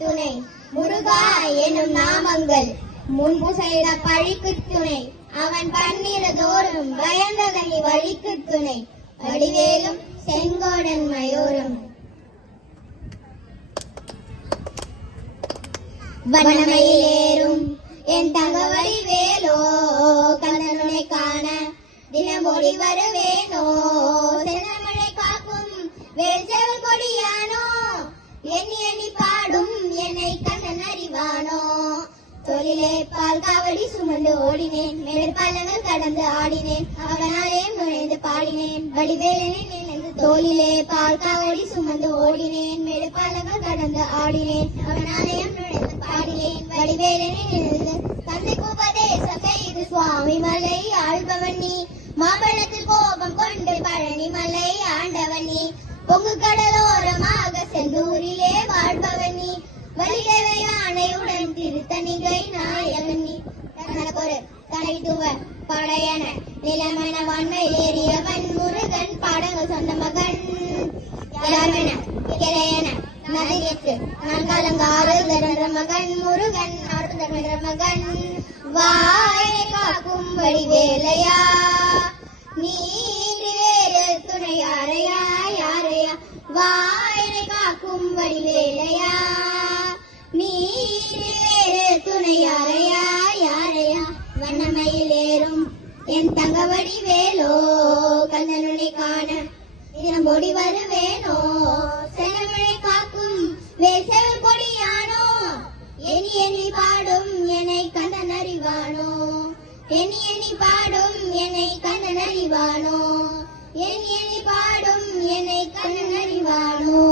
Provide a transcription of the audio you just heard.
துணை முருகா எனும் நாமங்கள் முன்பு செய்த பழிக்கு துணை அவன் பன்னிரதோறும் பயந்ததனி வழிக்கு துணை வடிவேலும் செங்கோடன் மயூரும் வனமையிலேறும் என் தங்கவடி வேலோ கண்ணனுனை காண தினமொழி வருவேனோ சென்னமழை காக்கும் வேல்செவல் கொடியானோ எண்ணி எண்ணி பாடும் என்னை கண்ணன் அறிவானோ தொழிலே பால் காவடி சுமந்து ஓடினேன் மேற்பள்ளங்கள் கடந்து ஆடினேன் அவனாலே நுழைந்து பாடினேன் வடிவேலனை நினைந்து தோளிலே பால் காவடி சுமந்து ஓடினேன் மேற்பள்ளங்கள் கடந்து ஆடினேன் அவனாலயம் நுழைந்து பாடினேன் வடிவேலனை நினைந்து தந்தைக்கு உபதேசம் செய்து சுவாமி மலை ஆள்பவன் நீ மாம்பழத்தில் கோபம் கொண்டு பழனி மலை ஆண்டவன் நீ பொங்கு கடலோரமாக செந்தூரிலே வாழ்பவன் நீ வலிகவை ஆணையுடன் திருத்தணிகை நாயகன் நீ தனக்கொரு தனைத்துவ படையன நிலமன வன்மை ஏறியவன் முருகன் பாடங்கள் சொந்த மகன் யார்வன கிளையன நதியற்று நான்காலங்காறு தரன்ற மகன் முருகன் அருந்தமிழ மகன் வாயை காக்கும் வடிவேலையா நீ வேறு துணை யாரையா யாரையா வாயை காக்கும் வடிவேலையா நீ வேறு துணை யாரையா யாரையா வண்ணமையிலேறும் என் தங்கவடி வேலோ கண்ணனுனை காண தினம்பொடி வருவேனோ சென்னமழை காக்கும் வேசவல் கொடியானோ எண்ணி எண்ணி பாடும் என்னை கண்ணன் அறிவானோ எண்ணி எண்ணி பாடும் என்னை கண்ணன் அறிவானோ எண்ணி எண்ணி பாடும் என்னை கண்ணன் அறிவானோ